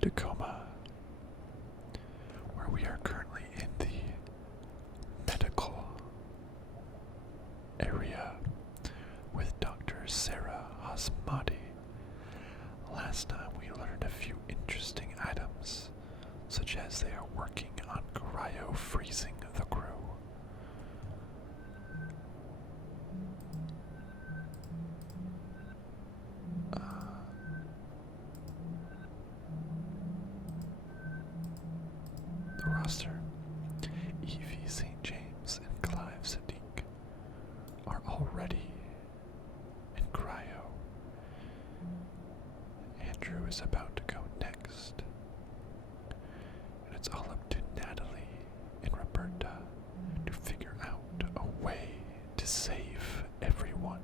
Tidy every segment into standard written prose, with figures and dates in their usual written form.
to Tacoma, where we are currently in the medical area with Dr. Sarah Asmati. Last time we learned a few interesting items, such as they are working on cryo-freezing the crew. The roster: Evie St. James and Clive Sadiq are already in cryo. Andrew is about to go next. And it's all up to Natalie and Roberta to figure out a way to save everyone.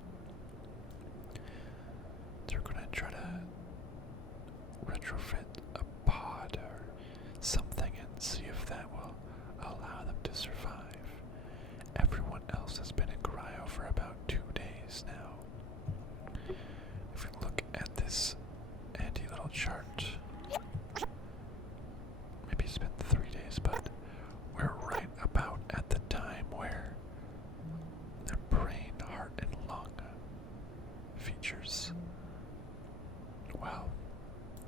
They're gonna try to retrofit a pod or something and see if that will allow them to survive. Everyone else has been in cryo for about 2 days now. If we look at this handy little chart, maybe it's been 3 days, but we're right about at the time where their brain, heart, and lung features, well,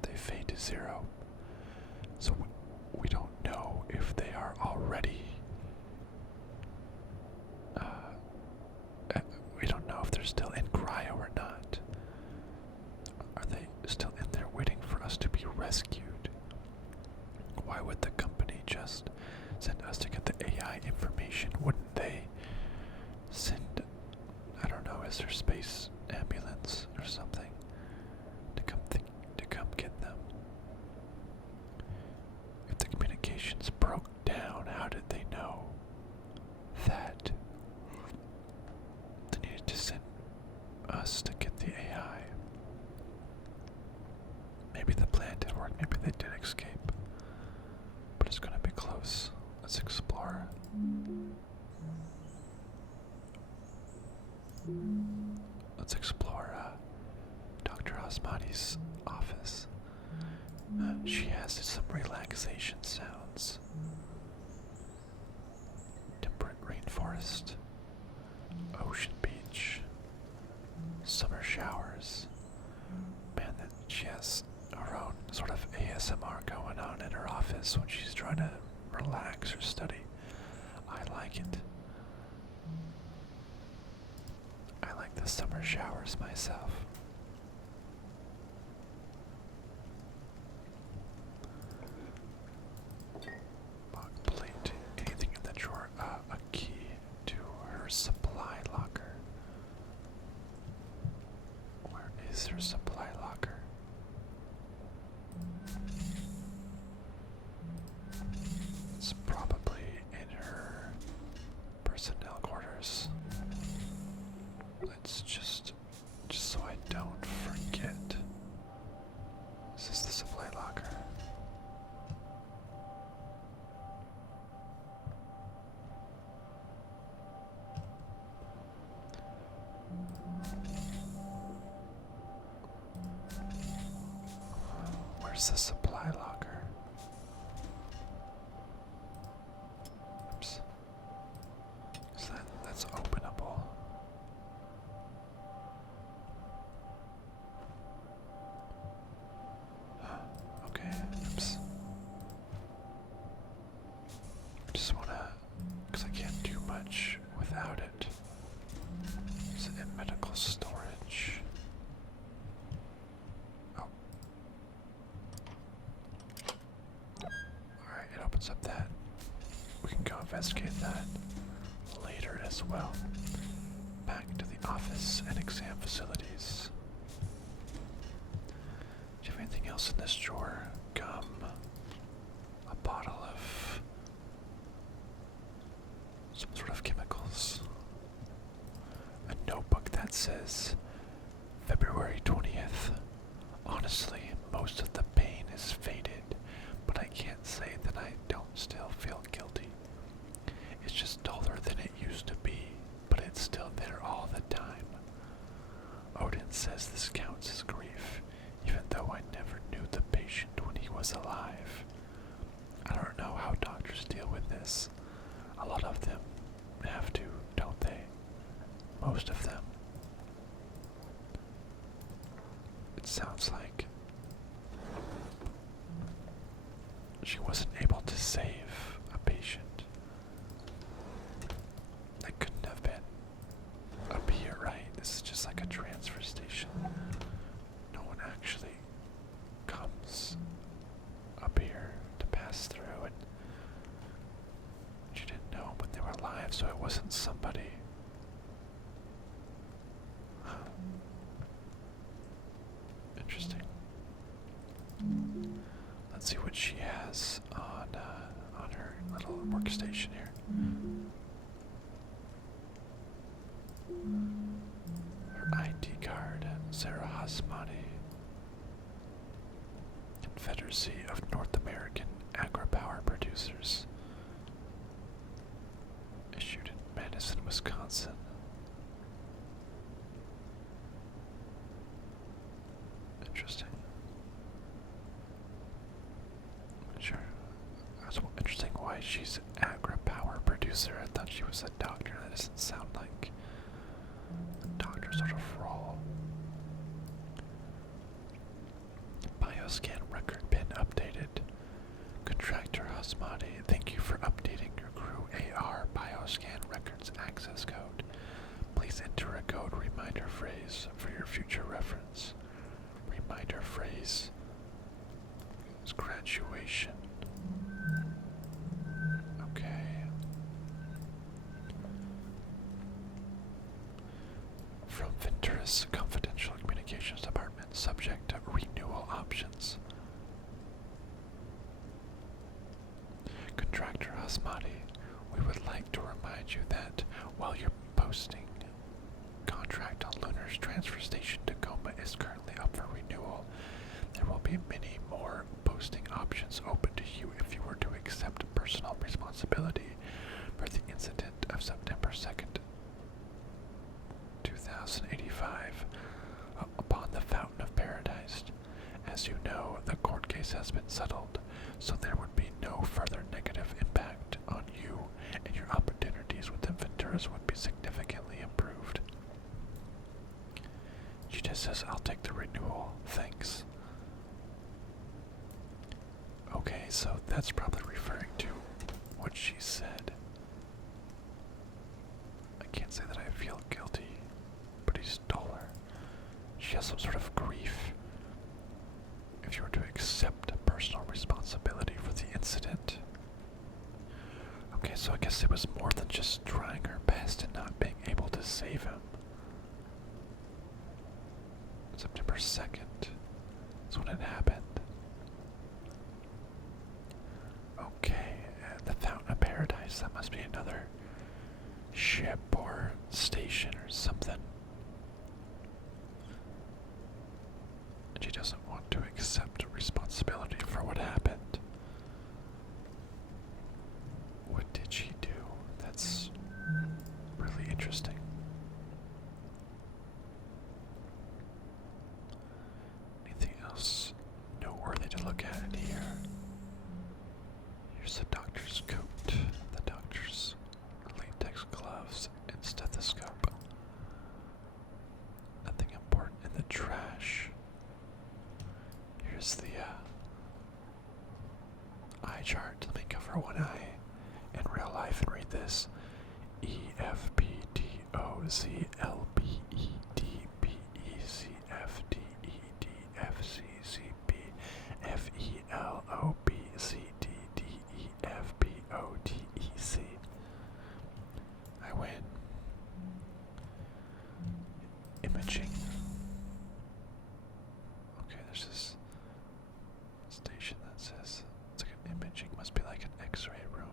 they fade to zero. So we don't know if they are already, we don't know if they're still in cryo or not. Are they still in there waiting for us to be rescued? Why would the company just send us to get the AI information? Wouldn't they send, I don't know, is there space ambulance or something to come get them? If the communications broke down, how did they know that they needed to send us to get the AI? Maybe the plan did work, maybe they did escape. But it's gonna be close. Let's explore. Let's explore Dr. Asmati's office. She has some relaxation sounds. Temperate rainforest, ocean beach, summer showers. Man, that she has her own sort of ASMR going on in her office when she's trying to relax or study. I like it. I like the summer showers myself. Bog plate. Anything in the drawer? A key to her supply locker. Where is her supply locker? It's probably in her personnel quarters. Let's just so I don't forget. Is this the supply locker? Where's the supply locker? Oops. So that's openable. Okay, oops. Just wanna, because I can't do much without it. Is it in medical storage? Oh. Alright, it opens up that. We can go investigate that later as well. Back to the office and exam facilities. Do you have anything else in this drawer? Gum. A bottle of some sort of chemicals. A notebook that says February 20th. Honestly, most of the pain is faded, but I can't say that I don't still feel guilty. It's just duller than it used to be, but it's still there all the time. Odin says this counts as grief, even though I never knew the patient when he was was alive. I don't know how doctors deal with this. A lot of them have to, don't they? Most of them. It sounds like she wasn't able to save a patient. That couldn't have been up here, right? This is just like a transfer station. No one actually comes up here to pass through, and she didn't know when they were alive, so it wasn't somebody. Interesting. Let's see what she has on her little workstation here. Her ID card, Sarah Hasmani. Confederacy of North American Agri-Power Producers. Issued in Madison, Wisconsin. Interesting. Sure. That's interesting why she's an agri-power producer. I thought she was a doctor. That doesn't sound like a doctor sort of role. Bioscan record pin updated. Contractor Hasmati, thank you for updating your crew AR Bioscan records access code. Please enter a code reminder phrase for your future reference. Reminder phrase is graduation. Okay. From Ventura's Confidential Communications Department, subject to renewal options. Contractor Hasmati, we would like to remind you that while your posting contract on Lunar's transfer station Tacoma is currently up for renewal, there will be many more posting options open to you if you were to accept personal responsibility for the incident of September 2nd, 2085, upon the Fountain of Paradise. As you know, the court case has been settled, so there would be no further negative impact on you, and your opportunities with the Venturas would be significantly improved. She just says, I'll take the renewal, thanks. Okay, so that's probably referring to what she said. I can't say that I feel guilty, but he stole her. She has some sort of grief. If you were to accept personal responsibility for the incident. Okay, so I guess it was more than just trying her best and not being able to save him. September 2nd is when it happened. Okay, the Fountain of Paradise, that must be another ship or station or something. And she doesn't want to accept responsibility for what happened. What did she do? That's really interesting. Anything else noteworthy to look at in here? Here's the doctor's coat, the doctor's latex gloves, and stethoscope. Nothing important in the trash. Here's the eye chart. Let me cover one eye in real life and read this. EFBDOZLBEDFCCBFELOBCDDEFBOTEC. I win. Imaging. Okay, there's this station that says it's like an imaging, must be like an x-ray room.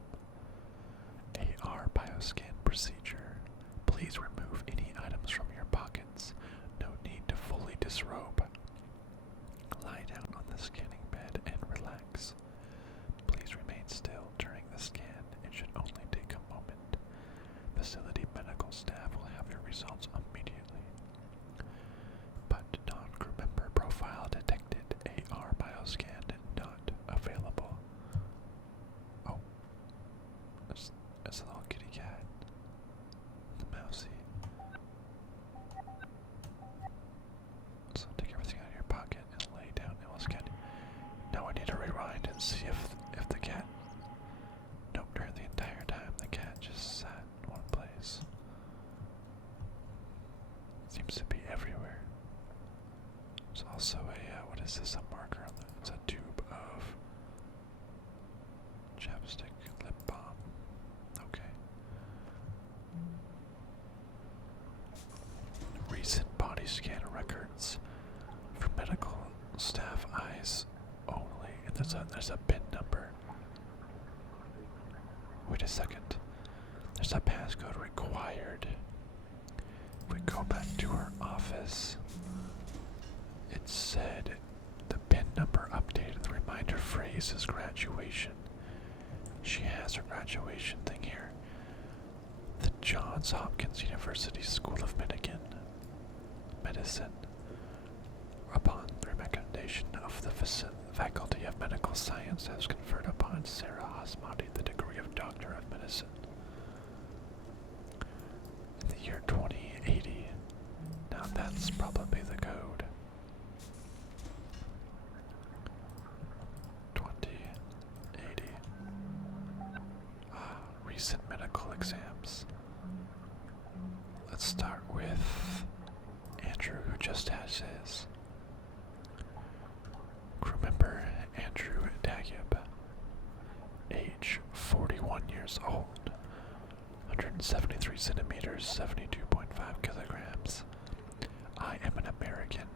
AR bioscan procedure. Please remove any items from your pockets. No need to fully disrobe. Lie down on the scanning bed and relax. Please remain still during the scan. It should only take a moment. Facility medical staff will have your results immediately. But non-crew member profile detected. AR bioscan not There's also a, what is this, a marker? It's a tube of chapstick lip balm. Okay. Recent body scan records for medical staff eyes only. And there's a PIN number. Wait a second. There's a passcode required. If we go back to her office, it said the PIN number updated. The reminder phrase is graduation. She has her graduation thing here. The Johns Hopkins University School of Medicine. Upon the recommendation of the Faculty of Medical Science, has conferred upon Sarah Hasmati the degree of Doctor of Medicine. In the year 2080. Now that's probably the code. 2080. Recent medical exams. Let's start with Andrew, who just has his. Crew member Andrew Dagyab, age 41 years old, 173 centimeters, 72.5 kilograms. I am an American,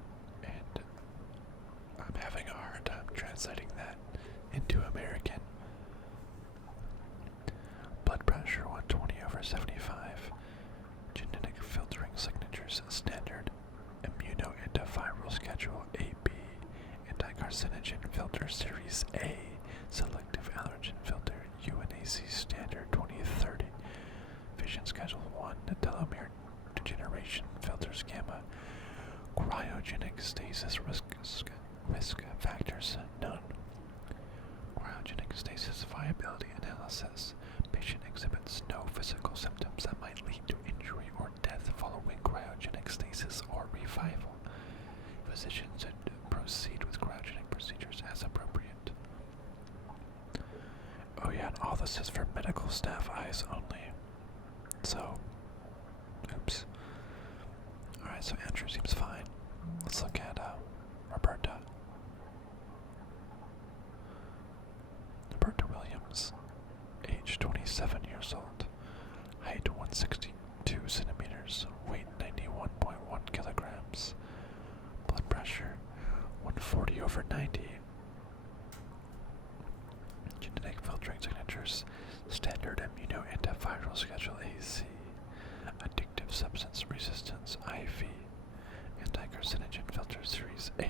and I'm having a hard time translating that into American. Blood pressure 120/75. Genetic filtering signatures standard. Immunoantiviral schedule AB. Anti-carcinogen filter series A. Selective allergen filter UNAC standard 2030. Vision schedule 1. Telomere degeneration filters gamma. Cryogenic stasis risk factors none. Cryogenic stasis viability analysis. Patient exhibits no physical symptoms that might lead to injury or death following cryogenic stasis or revival. Physicians should proceed with cryogenic procedures as appropriate. Oh yeah, and all this is for medical staff eyes only. So, oops. Alright, so Andrew seems fine. Let's look at Roberta. Roberta Williams, age 27 years old, height 162 centimeters, weight 91.1 kilograms, blood pressure 140/90, genetic filtering signatures, standard immunoantiviral schedule AC, addictive substance resistance IV, anti-carcinogen filter series A,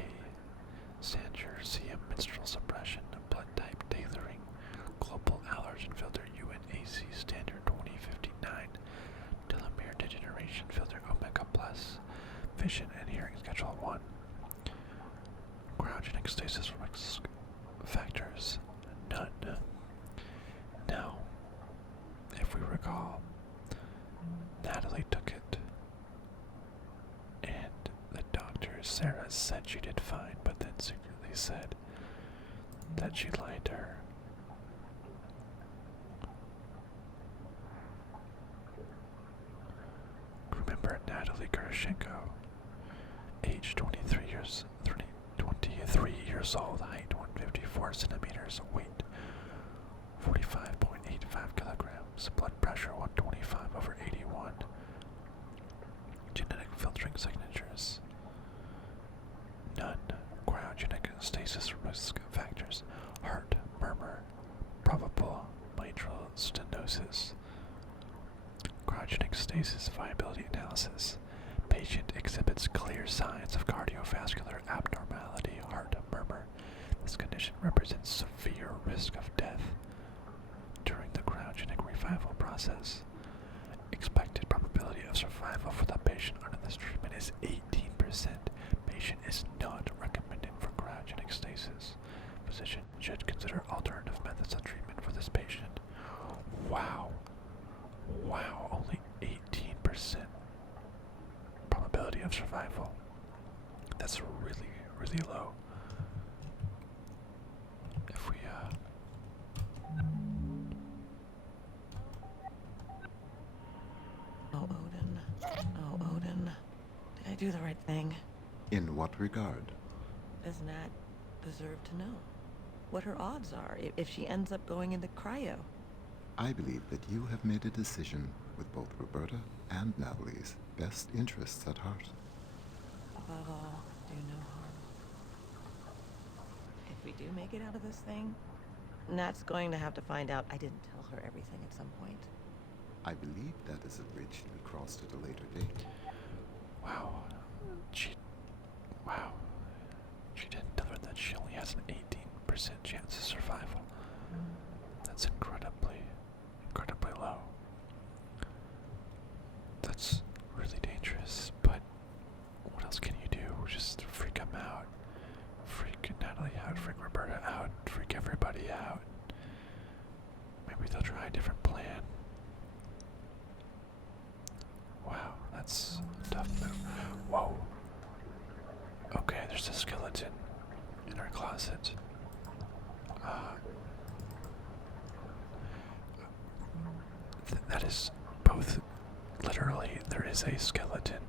Sanger CM menstrual suppression, blood type tailoring, global allergen filter UNAC standard 2059, telomere degeneration filter Omega Plus, vision and hearing schedule 1, cryogenic stasis risk factors none. Now, if we recall, Natalie took it, and the doctor, Sarah, said she did fine, but then secretly said that she lied to her. Remember Natalie Gerashenko, age 23 years old, height 154 centimeters, weight 45.85 kilograms, blood pressure 125/81, genetic filtering signatures none, cryogenic stasis risk factors, heart murmur, probable mitral stenosis, cryogenic stasis viability analysis. Patient exhibits clear signs of cardiovascular abnormality, heart murmur. This condition represents severe risk of death during the cryogenic revival process. Expected probability of survival for the patient under this treatment is 18%. Patient is not recommended for cryogenic stasis. Physician should consider alternative methods of treatment for this patient. Wow. Wow, only 18% probability of survival. That's really, really low. If we, Oh, Odin. Oh, Odin. Did I do the right thing? In what regard? does Nat deserve to know? What her odds are if she ends up going into cryo? I believe that you have made a decision with both Roberta and Natalie's best interests at heart. Above all, do no harm. If we do make it out of this thing, Nat's going to have to find out I didn't tell her everything at some point. I believe that is a bridge to be crossed at a later date. Wow. Wow. She didn't tell her that she only has an 18% chance of survival. That's incredibly low. That's really dangerous, but what else can you do? Just freak them out. Freak Natalie out, freak Roberta out, freak everybody out. Maybe they'll try a different plan. Wow, that's a tough move. Whoa. Okay, there's a skeleton in our closet. That is both literally, there is a skeleton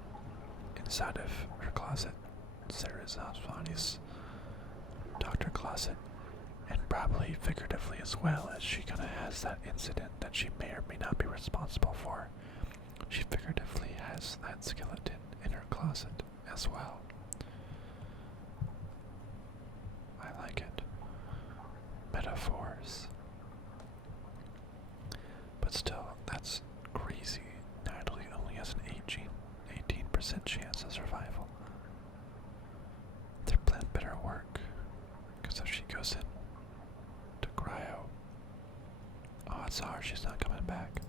inside of her closet. Sarah's Oswani's doctor closet. And probably figuratively as well, as she kind of has that incident that she may or may not be responsible for. She figuratively has that skeleton in her closet as well. I like it. Metaphors. But still, that's crazy. Natalie only has an 18% chance of survival. Their plan better work. Because if she goes in to cryo, odds are she's not coming back.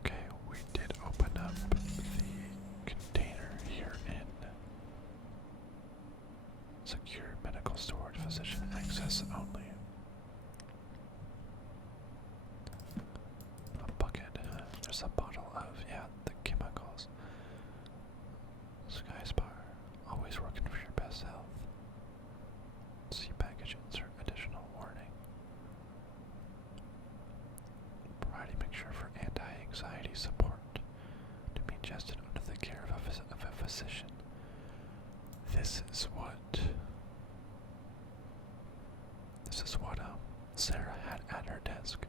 Okay, we did open up the container here in secure medical storage, physician access only. A bucket. There's a bottle of, the chemicals. Sky Spar, always working for your best health. See package insert, additional warning. Providing mixture for anti-anxiety support to be ingested under the care of a physician. This is what Sarah had at her desk.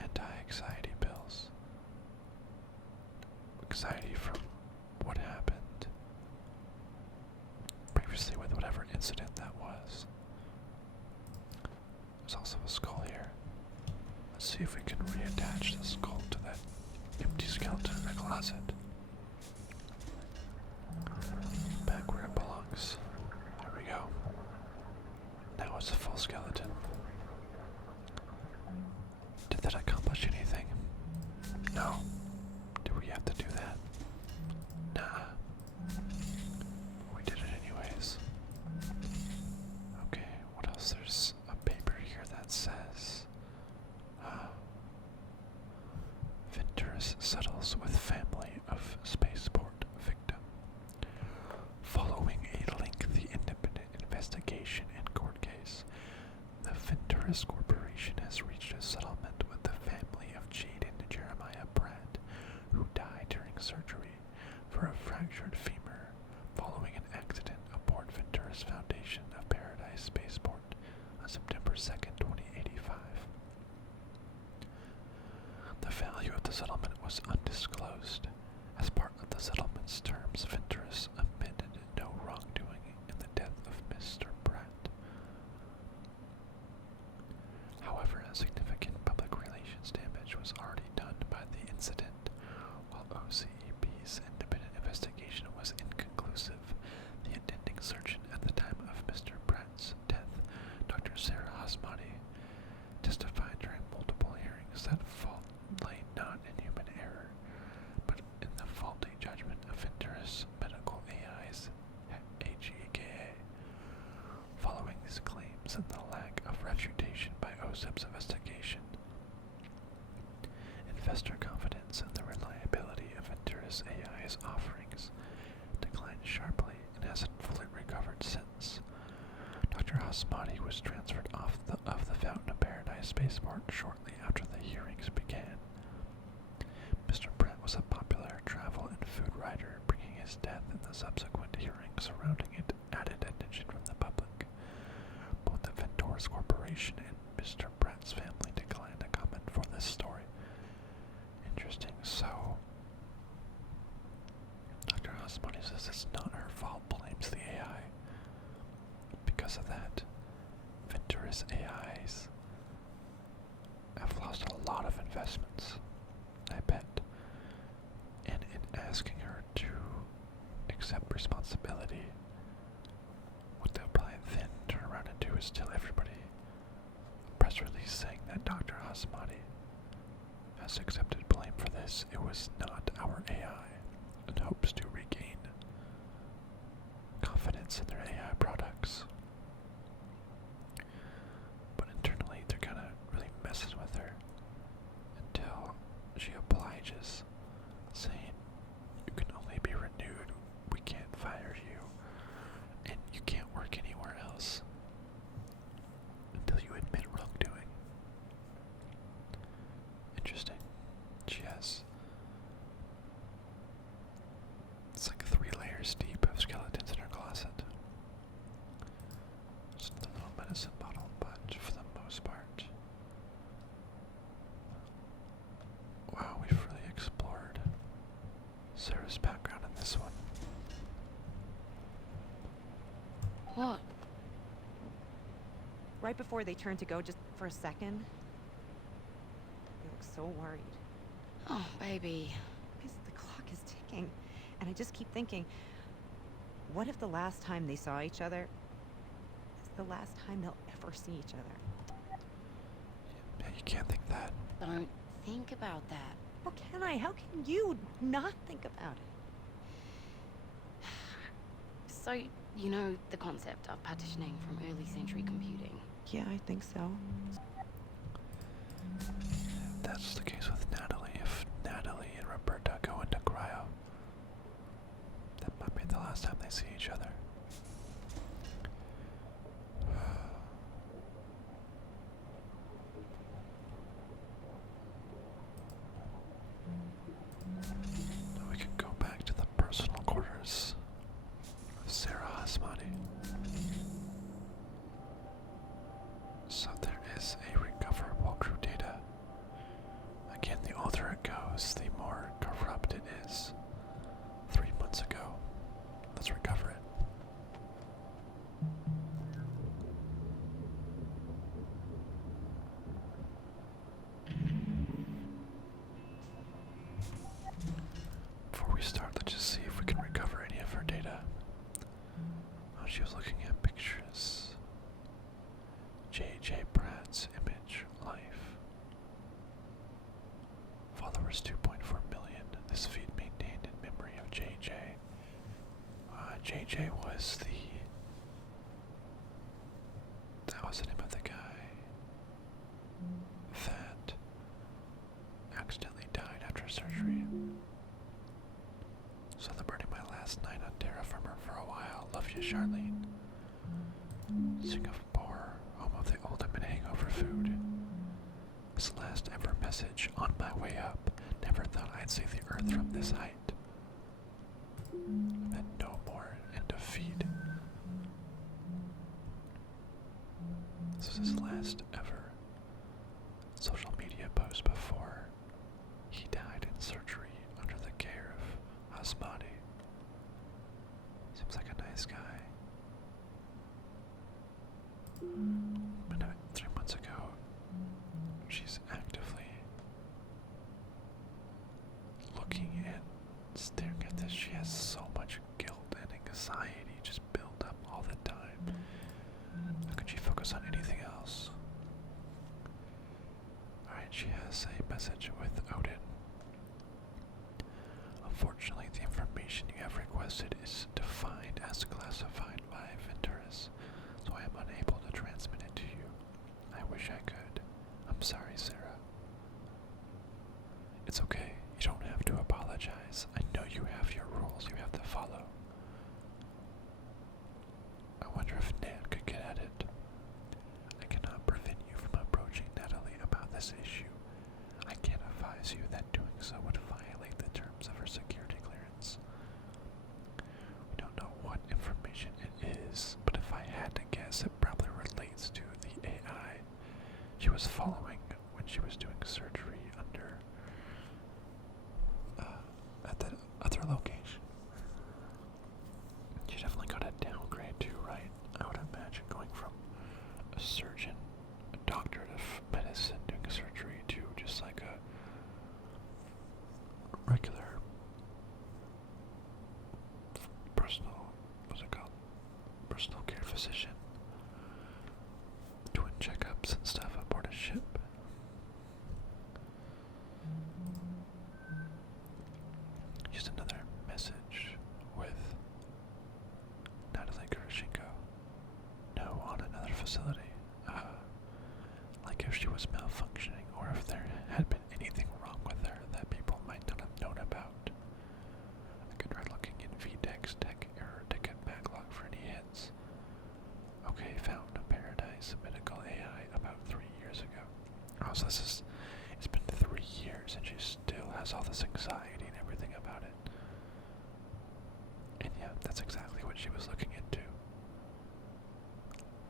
Anti-anxiety pills. Anxiety from what happened previously with whatever incident that was. There's also a skull here. Let's see if we can reattach the skull to that empty skeleton in the closet. Back where it belongs. There we go. Now it's a full skeleton. Did that accomplish anything? No. Do we have to do that? Nah. We did it anyways. Okay, what else? There's a paper here that says Venturis settles with family of spaceport victim. Following a lengthy independent investigation and court case, the Venturis Corporation has reached a settlement with the family of Jaden Jeremiah Pratt, who died during surgery for a fractured femur following an accident aboard Venturis Foundation of Paradise Spaceport on September 2nd, 2085. The value of the settlement was undisclosed. As part of the settlement's terms, Venturis admitted no wrongdoing in the death of Mr. Pratt. However, significant public relations damage was already done by the incident. While OCEP's independent investigation was inconclusive, the attending surgeon at the time of Mr. Pratt's death, Dr. Sarah Hasmati, testified during multiple hearings that fault lay not in human error, but in the faulty judgment of Venturis Medical AI's HEKA. Following these claims and the lack of refutation by OSEP's investigation, investor confidence in the reliability of Venturis AI's offerings declined sharply and hasn't fully recovered since. Dr. Hasmati was transferred off of the Fountain of Paradise Spaceport shortly after the hearings began. Mr. Pratt was a popular travel and food writer, bringing his Asmati's death and the subsequent hearings surrounding it added attention from the public. Both the Ventures Corporation and Mr. Pratt's family declined to comment for this story. Interesting. So, Dr. Asmati says it's not her fault, blames the AI. Because of that, Ventures AIs have lost a lot of investments, I bet. And in asking her to accept responsibility, what they'll probably then turn around and do is tell everybody a press release saying that Dr. Asmati has accepted blame for this. It was not our AI, and hopes to regain confidence in their AI products. But internally, they're kind of really messing with her until she obliges, saying, "You can only be renewed. We can't fire you, and you can't work anywhere else until you admit wrongdoing." Interesting. She has, it's like 3 layers deep of skeletons in her closet. Just a little medicine bottle, but for the most part, wow, we've really explored Sarah's background in this one. What? Right before they turned to go, just for a second, they look so worried. Oh, baby. Because the clock is ticking, and I just keep thinking, what if the last time they saw each other is the last time they'll ever see each other? Yeah, you can't think that. Don't think about that. How can I? How can you not think about it? So, you know the concept of partitioning from early century computing? Yeah, I think so. That's the case with Natalie. If Natalie and Roberta go into cryo, that might be the last time they see each other. Now we can go back to the personal quarters of Sarah Asmati. So there is a recoverable crew data. Again, the older it goes, the more corrupt it is. 3 months ago. Let's recover it. Before we start, let's just see if we can recover any of her data. Oh, she was looking at pictures. J.J. Pratt's image, life. Followers 2.4 million. This feed maintained in memory of J.J. J.J. was that was the name of the guy that accidentally died after surgery. Celebrating my last night on terra firma for a while. Love you, Charlene. Singapore, home of the ultimate hangover food. This last ever message on my way up. Never thought I'd see the earth from this height. And no more. End of feed. This was his last ever social media post before he died in surgery under the care of Asmati. Seems like a nice guy. But 3 months ago, she's actively looking and staring at this. She has so much guilt and anxiety just built up all the time. How could she focus on anything else? Alright, she has a message with Odin. Unfortunately, the information you have requested is defined as classified by Venturus, so I am unable to transmit it to you. I wish I could. I'm sorry, Sarah. It's okay. You don't have to apologize. I know you have your rules you have to follow. was following when she was doing surgery under at that other location. She definitely got a downgrade too, right? I would imagine going from a surgeon, a doctor of medicine doing surgery to just like a regular personal, what's it called? Personal care physician doing checkups and stuff aboard a ship. Just another message with Natalie Kurashenko. No, on another facility. Like if she was malfunctioning or if there had been anything wrong with her that people might not have known about. I could try looking in VTech's tech error ticket backlog for any hits. Okay, found a Paradise medical AI about 3 years ago. Oh, so it's been 3 years and she still has all this anxiety and everything about it. And yeah, that's exactly what she was looking into.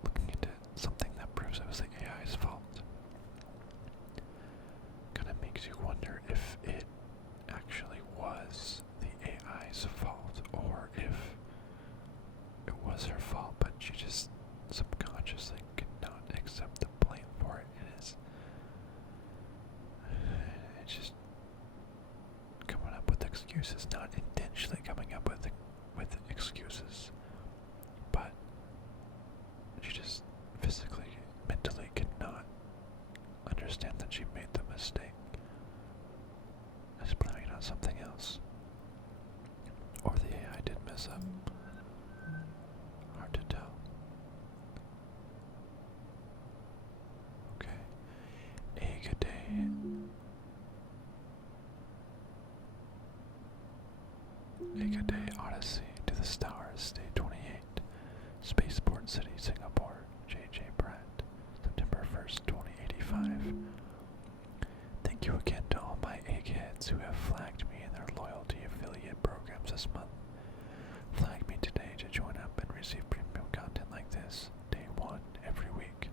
Looking into something that proves it was the AI's fault. Kinda makes you wonder if it actually was the AI's fault, or if it was her fault, but she just subconsciously could not accept the blame for it. It's just coming up with excuses, not intentionally coming up with excuses, but she just physically, mentally could not understand that she made the mistake. Just blaming it on something else. Or the AI did mess up. Hard to tell. Okay. A good day. A good day Odyssey to the stars, day 28. Spaceport City, Singapore. J.J. Pratt. September 1st, 2085. Thank you again to all my eggheads who have flagged me in their loyalty affiliate programs this month. Flag me today to join up and receive premium content like this, day 1 every week.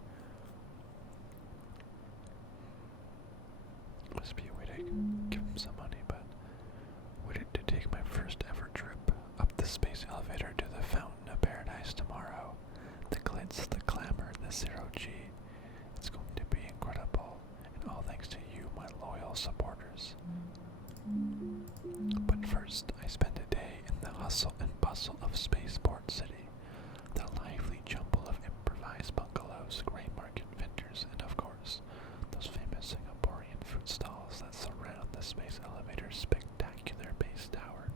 Must be a way to give them some money, but waited to take my first ever trip up the space elevator to the Fountain of Paradise tomorrow. The glitz, the glamour, the zero-G. It's going to be incredible, and all thanks to you, my loyal supporters. But first, I spend a day in the hustle and bustle of Spaceport City, the lively jumble of improvised bungalows, gray market vendors, and of course, those famous Singaporean food stalls that surround the space elevator's spectacular base tower.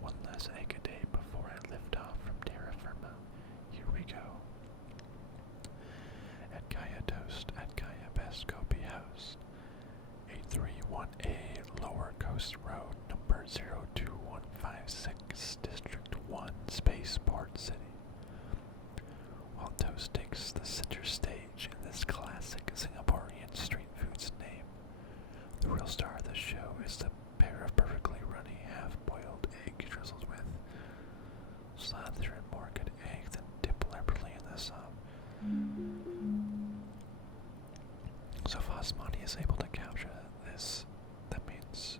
One last egg a day before I lift off from terra firma. Here we go. At Gaia Toast, at Gaia Best Kopi House. 831A Lower Coast Road, number 02156, District 1, Spaceport City. While Toast takes the center stage in this classic Singaporean street food's name, the real star of the show is the pair of perfectly runny half-boiled egg drizzled with slather and more good egg than dip liberally in the sauce. So if Osmani is able to capture this, that means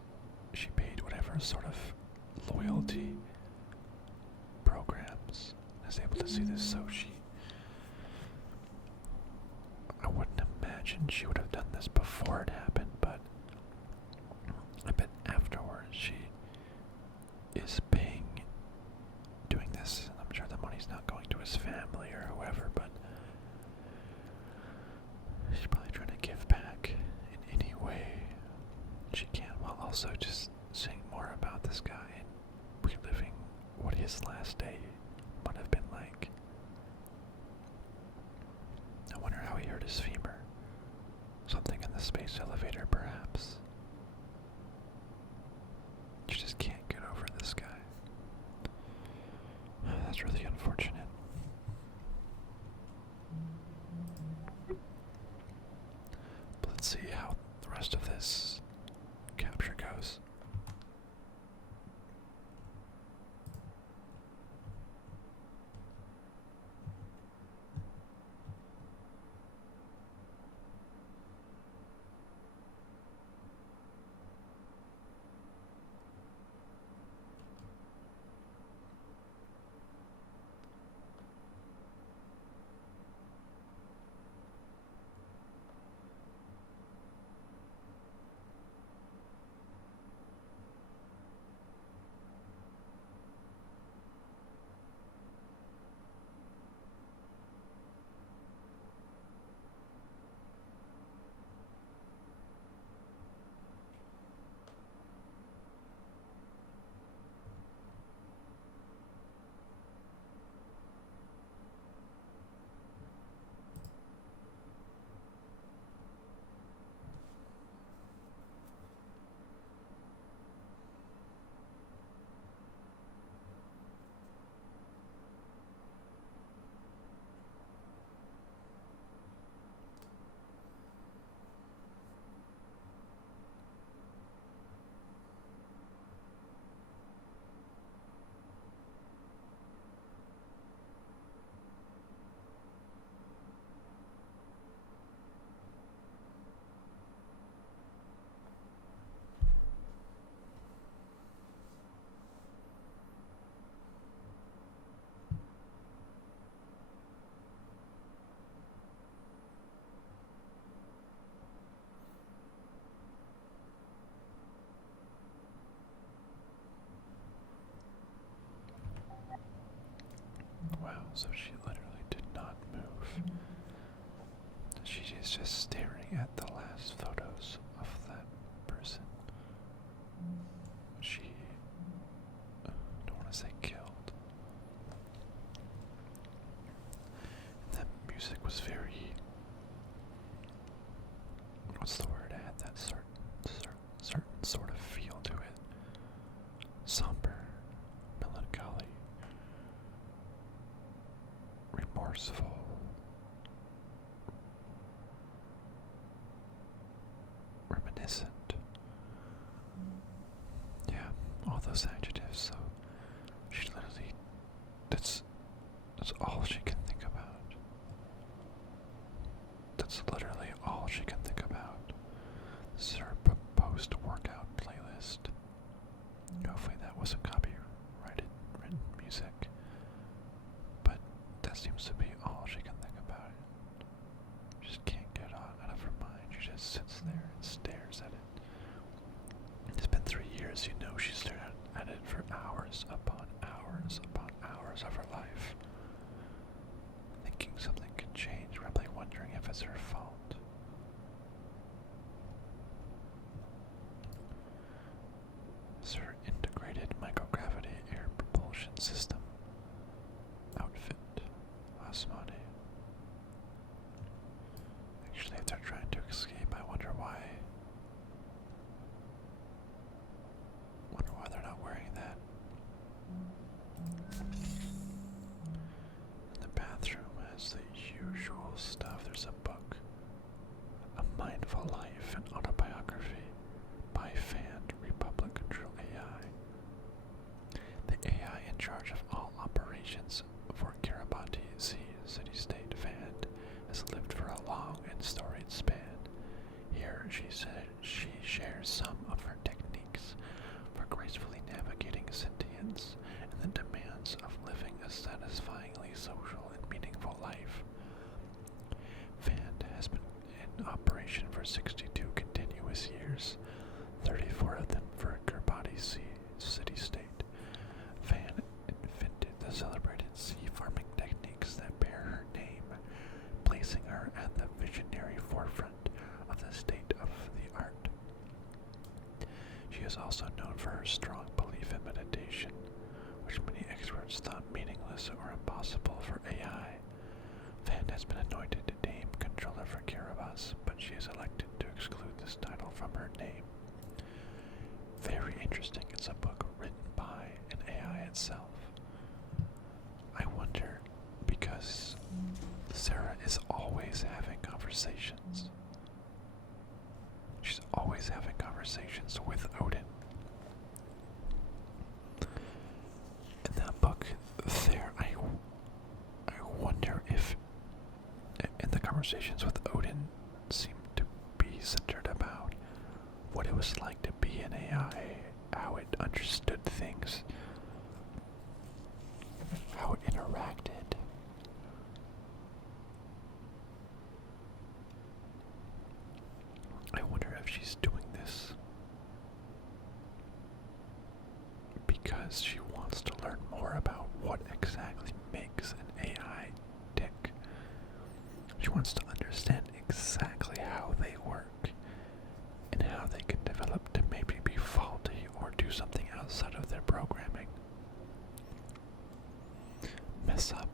she paid whatever sort of loyalty programs and is able to see this, so I wouldn't imagine she would have done this before it happened, but I bet afterwards she is doing this. I'm sure the money's not going to his family or whoever, but she's probably trying to give back in any way she can, while also just seeing more about this guy and reliving what his last day might have been like. I wonder how he hurt his femur. Something in the space elevator, perhaps. You just can't get over this guy. That's really unfortunate. But let's see how the rest of this capture goes. So she literally did not move. She is just staring at the last photos of that person. She, don't want to say killed. And that music was very, what's the word? It had that certain sort of feel to it. Somber, melancholy, remorseful, reminiscent. Yeah, all those adjectives. So she literally, that's all she can think about. That's literally all she can think about. This is her post-workout playlist. Hopefully that wasn't copyrighted written music. But that seems to be all she can think about. She just can't get it out of her mind. She just sits there and stares at it. It's been 3 years, you know she stared at it for hours upon hours upon hours of her life. Thinking something could change, probably wondering if it's her fault. It's her integrated microgravity air propulsion system outfit. Asmani. Actually, if they're trying to escape, I wonder why. Wonder why they're not wearing that. And the bathroom has the usual stuff. There's a book, A Mindful Life, an autobiography by Fand Republic Control AI. The AI in charge of all operations for Kiribati city-state Fand has lived for a long and storied span. Here she said she shares some of her techniques for gracefully navigating sentience and the demands of living a satisfyingly social and meaningful life. Fand has been in operation for 62 continuous years, 34 of them for Kiribati city-state. Fand invented the celebrated sea farming techniques that bear her name, placing her at the visionary forefront of the state-of-the-art. She is also known for her strong belief in meditation, which many experts thought meaningless or impossible for AI. Fand has been anointed Dame Controller for Kiribati, but she is elected to exclude this title from her name. Very interesting. It's a book written by an AI itself. I wonder, because Sarah is always having conversations. She's always having conversations with Odin. In that book there, I wonder if and the conversations with Odin seem to be centered about what it was like to be an AI, how it understood things, how it interacted. I wonder if she's doing this because she wants to learn more about what exactly makes an AI tick. She wants to understand exactly how they work and how they can develop to maybe be faulty or do something outside of their programming. Mess up.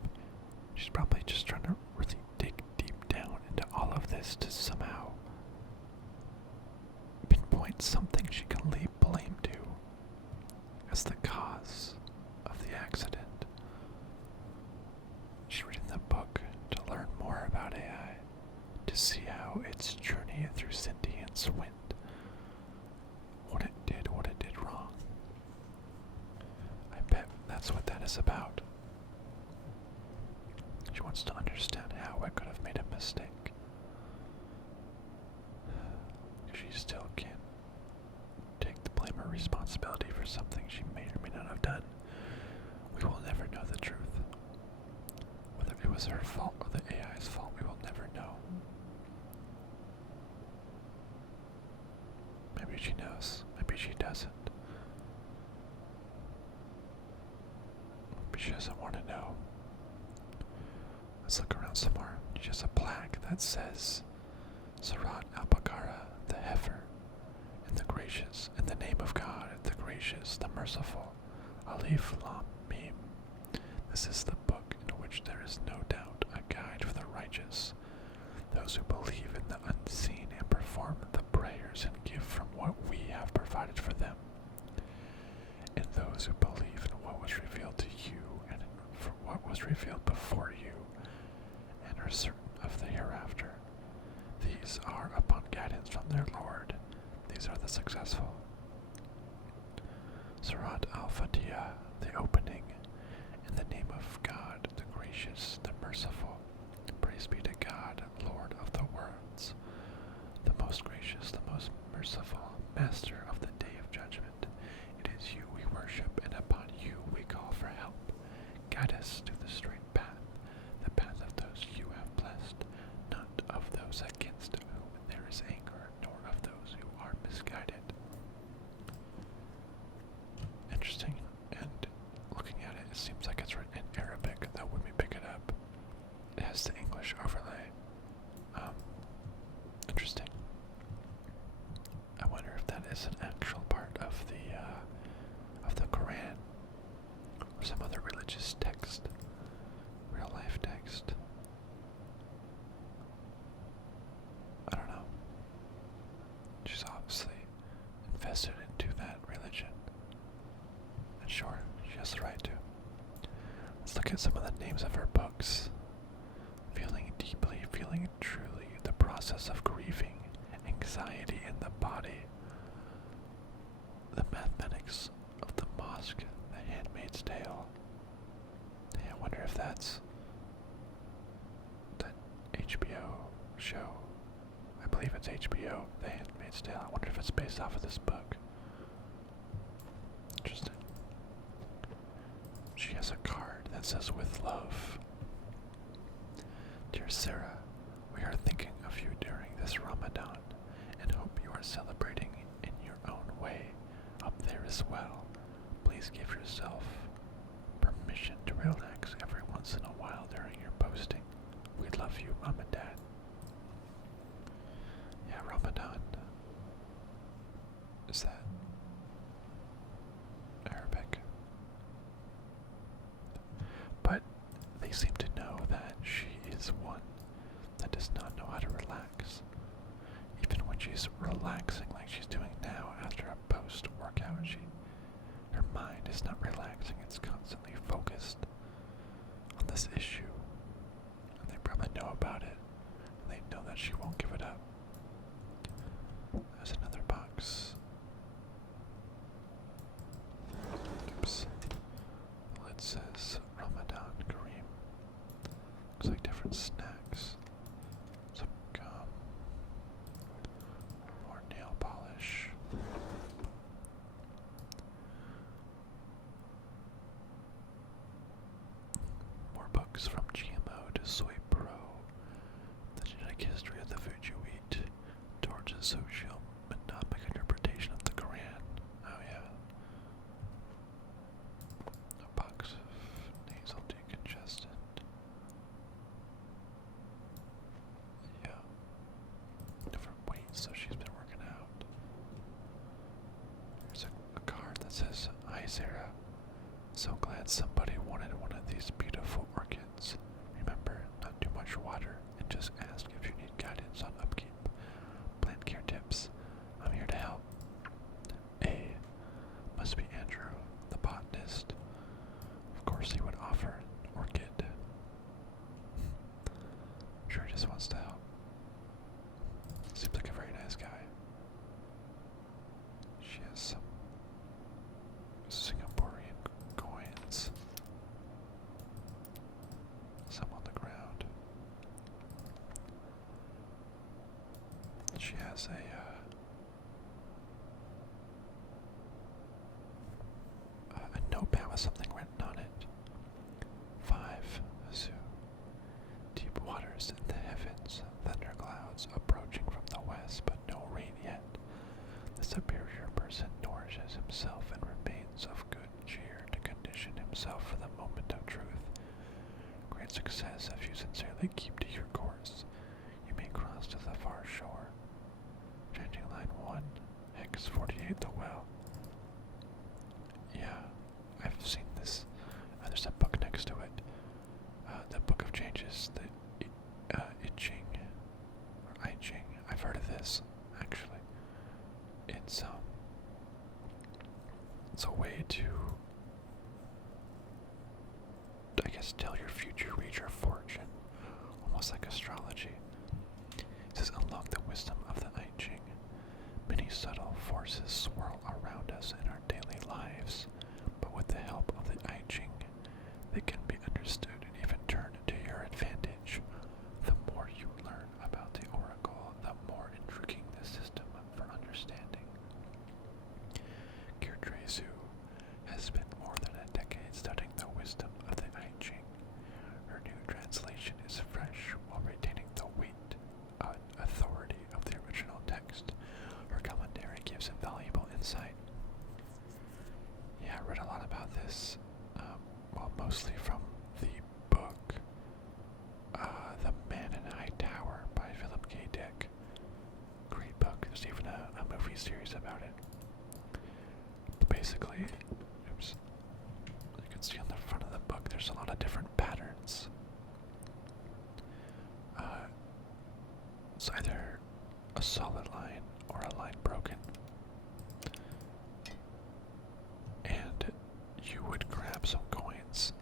She's probably just trying to really dig deep down into all of this to somehow pinpoint something she can lay blame to as the cause of the accident. She's reading the book to learn more about AI, to see how its journey through sentience went, what it did wrong. I bet that's what that is about. She wants to understand how it could have made a mistake. She still can't take the blame or responsibility for something she may or may not have done. We will never know the truth. Whether it was her fault or the AI's fault, we will never know. Maybe she knows, maybe she doesn't. Maybe she doesn't want to know. Let's look around some more. Just a plaque that says Sarat Al-Bakara, the heifer, and the gracious, in the name of God, the gracious, the merciful, Alif Lam Mim. This is the book in which there is no doubt a guide for the righteous, those who believe in the unseen and perform the prayers and give from what we have provided for them, and those who believe in what was revealed to you and for what was revealed before you, and are certain of the hereafter. These are upon guidance from their Lord. These are the successful. Surat al-Fatiha, the opening. In the name of God, the gracious, the merciful. Praise be to God, Lord of the worlds, the most gracious, the most merciful, Master of the day of judgment. It is you we worship, and upon you we call for help. Guide us to the straight path, the path of those you have blessed, not of those against whom there is anger, nor of those who are misguided. Interesting, and looking at it, it seems like it's written in Arabic, though when we pick it up, it has the English overlay. Interesting. I wonder if that is an actual part of the Quran, or some other religious text, real life text. I don't know. She's obviously invested into that religion. And sure, she has the right to. Let's look at some of the names of her books. Feeling deeply, feeling truly, the process of grieving, anxiety in the body, the mathematics of the mosque, the Handmaid's Tale. Yeah, I wonder if that's that HBO show. I believe it's HBO, The Handmaid's Tale. I wonder if it's based off of this book. Interesting. She has a card that says, "With love." Dear Sarah, we are thinking of you during this Ramadan and hope you are celebrating in your own way up there as well. Please give yourself permission to relax every once in a while during your posting. We love you, Mom and Dad. Yeah, Ramadan. Is that Arabic? But they seem to know that she is one that does not know how to relax. Even when she's relaxing like she's doing now after a post-workout, her mind is not relaxing, it's constantly focused on this issue. And they probably know about it, and they know that she won't give it up. There's another box. Oops. The lid says Ramadan Kareem. Looks like different snacks. Some gum. More nail polish. More books from GMO to Soy Pro. The genetic history of the food you eat towards a social myopic interpretation of the Quran. Oh yeah. A box of nasal decongestant. Yeah. Different weights, so she's been working out. There's a card that says, "Hi Sarah. So glad somebody wanted one of these beautiful orchids. Remember, not too much water, and just ask if you need guidance on upkeep. Plant care tips. I'm here to help." A. Must be Andrew, the botanist. Of course he would offer an orchid. I'm sure he just wants to help. Seems like a very nice guy. She has some Singaporean coins. Some on the ground. She has a notepad with something written on it. 5. Zoo. Deep waters in the heavens, thunder clouds approaching from the west, but no rain yet. The superior person nourishes himself and remains of good cheer to condition himself for the moment of truth. Great success if you sincerely keep to your course. You may cross to the far shore. Changing line 1, Hex 48 the well. Yeah, I've seen this. There's a book next to it. The Book of Changes, the I Ching, or I Ching. I've heard of this, actually. It's a way to, I guess, tell your future, read your fortune, almost like astrology. It says, unlock the wisdom of the I Ching. Many subtle forces swirl around us in our daily lives, but with the help of the I Ching, they can be understood and even turned to your advantage. The more you learn about the oracle, the more intriguing the system for understanding. Kirtrezu has spent more than a decade studying the wisdom of the I Ching. Her new translation is fresh while retaining the weight and authority of the original text. Her commentary gives invaluable insight. Yeah, I read a lot about this, mostly from the book, The Man in High Tower by Philip K. Dick. Great book. There's even a movie series about it. Basically, oops, you can see on the front of the book there's a lot of different patterns. It's either a solid line or a line broken. And you would grab some coins,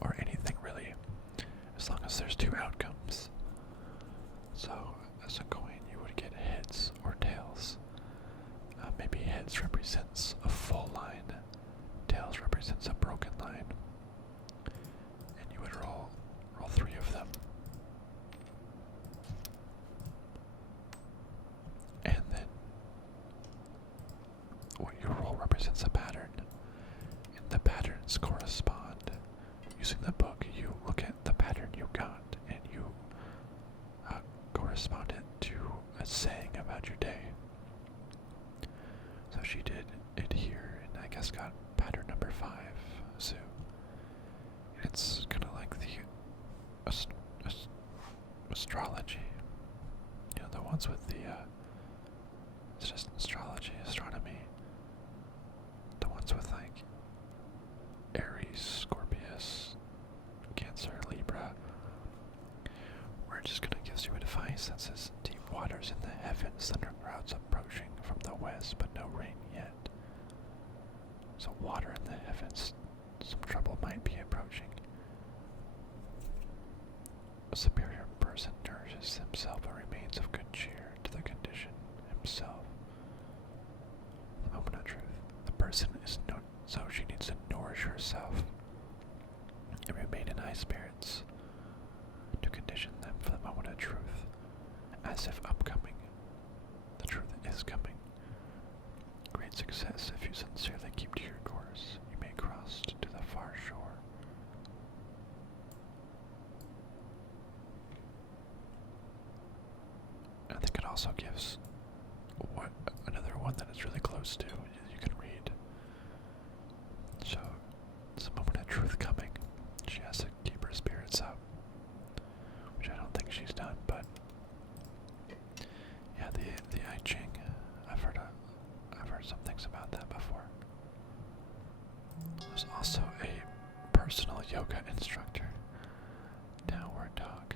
or anything really, as long as there's two outcomes. So, as a coin, you would get heads or tails. Maybe heads represents a full line, tails represents a broken line, and you would roll three of them. And then what you roll represents a pattern, and the patterns correspond. Using the book, you look at the pattern you got, and you correspond it to a saying about your day. So she did it here, and I guess got pattern number 5. So it's kind of like the astrology, you know, the ones with the it's just astrology, astronomy. The ones with like Aries, Scorpius, Cancer, Libra, where it just kind of gives you advice that says deep waters in the heavens, thunder clouds approaching from the west, but no rain yet. So water in the heavens, some trouble might be approaching. A superior person nourishes himself and remains of good cheer to the condition himself. The moment of truth. The person is so she needs to nourish herself and remain in high spirits to condition them for the moment of truth, as if upcoming. The truth is coming. Great success if you sincerely keep to your course. You may cross to the far shore. I think it also gives another one that is really close to, you can read. So, it's a moment of truth coming. She has to keep her spirits up, which I don't think she's done, but yeah, the I Ching, I've heard some things about that before. There's also a personal yoga instructor, Downward Dog.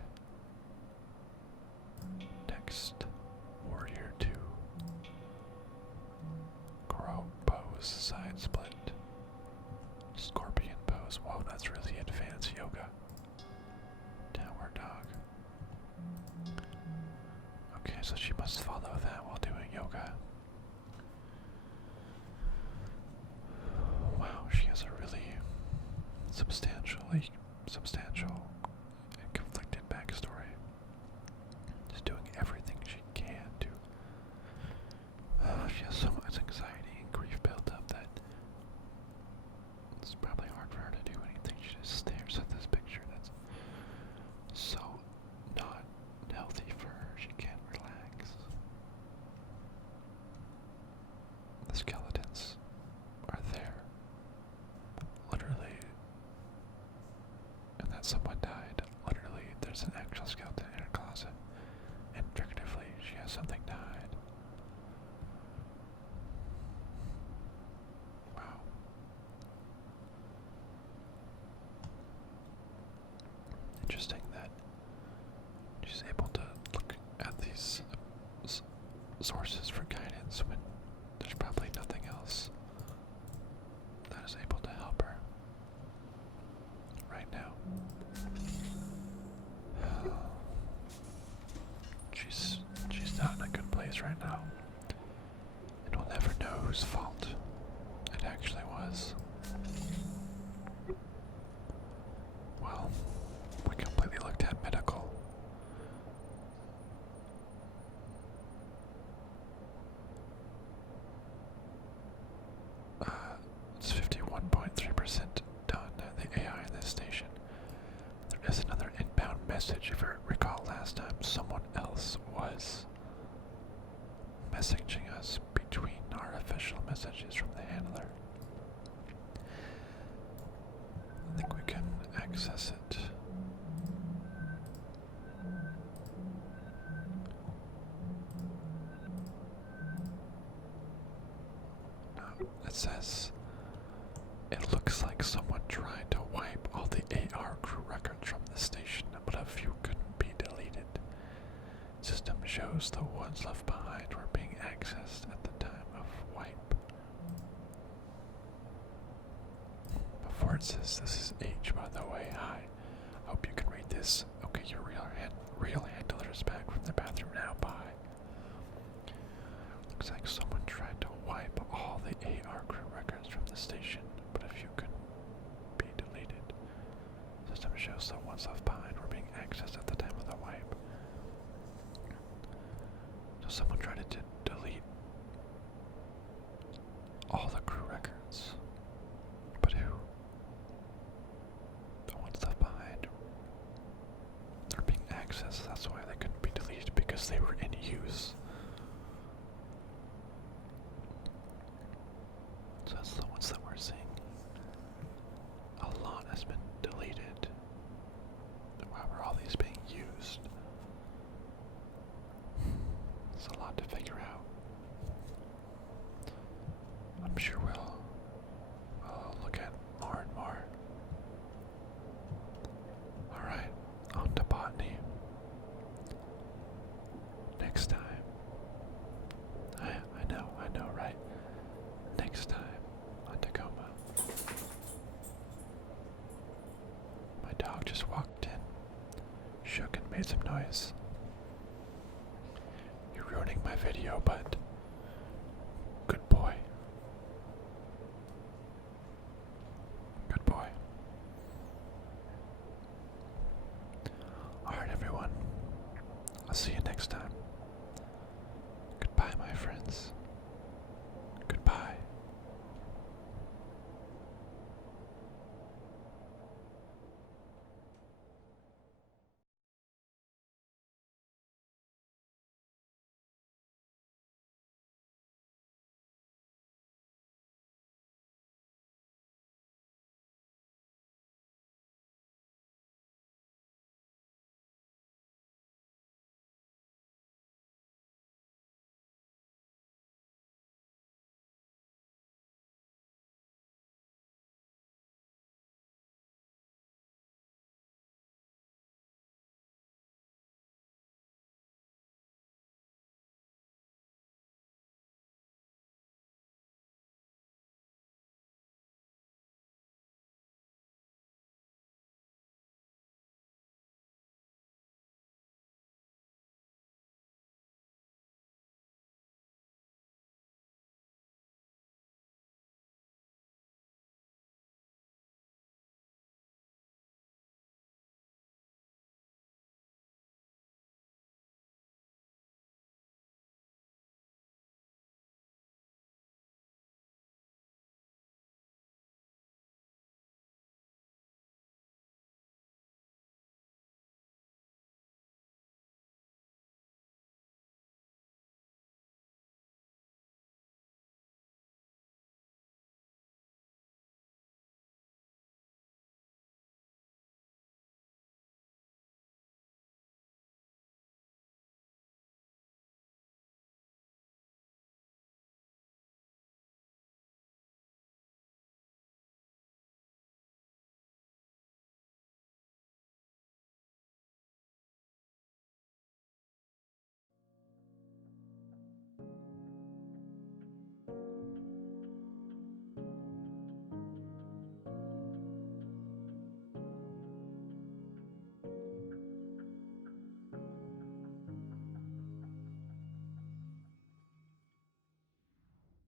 Next, Warrior 2. Crow pose, side split. Scorpion pose. Whoa, that's really advanced yoga. Downward Dog. Okay, so she must follow that while doing yoga. Wow, she has a really substantial and conflicted backstory. Just doing everything she can to. She has so much anxiety and grief built up that it's probably hard for her to do anything. She just stares at this picture that's so not healthy for her. She can't relax. The skeletons are there. Literally. And that someone died. There's an actual skeleton in her closet. And figuratively, she has something to hide. Wow. Interesting that she's able to look at these sources for guidance when there's probably nothing else that is able to help her right now. She's not in a good place right now. And we'll never know whose fault it actually was. Well, we completely looked at medical. It's 51.3% done, the AI in this station. There is another inbound message. If you recall last time, someone else was messaging us between our official messages from the handler. I think we can access it. It says, it looks like someone tried to wipe all the AR crew records from the station, but a few couldn't be deleted. System shows the ones left behind were being accessed at the time of wipe. Before it says, this is H, by the way. Hi. Hope you can read this. Okay, your real handler is back from the bathroom now. Bye. Looks like someone tried to wipe all the AR crew records from the station, but a few couldn't be deleted. System shows the ones left behind were being accessed at the time of the wipe. So someone tried to delete all the crew records. But who? The ones left behind are being accessed, that's why they couldn't be deleted, because they were in use. So that's the ones that we're seeing. A lot has been deleted. Why were all these being used? It's a lot to figure out. I'm sure we'll look at more and more. Alright, on to botany. Next time. I know, right? Next time on Tacoma. My dog just walked in, shook and made some noise. You're ruining my video, but good boy. Good boy. Alright, everyone. I'll see you next time.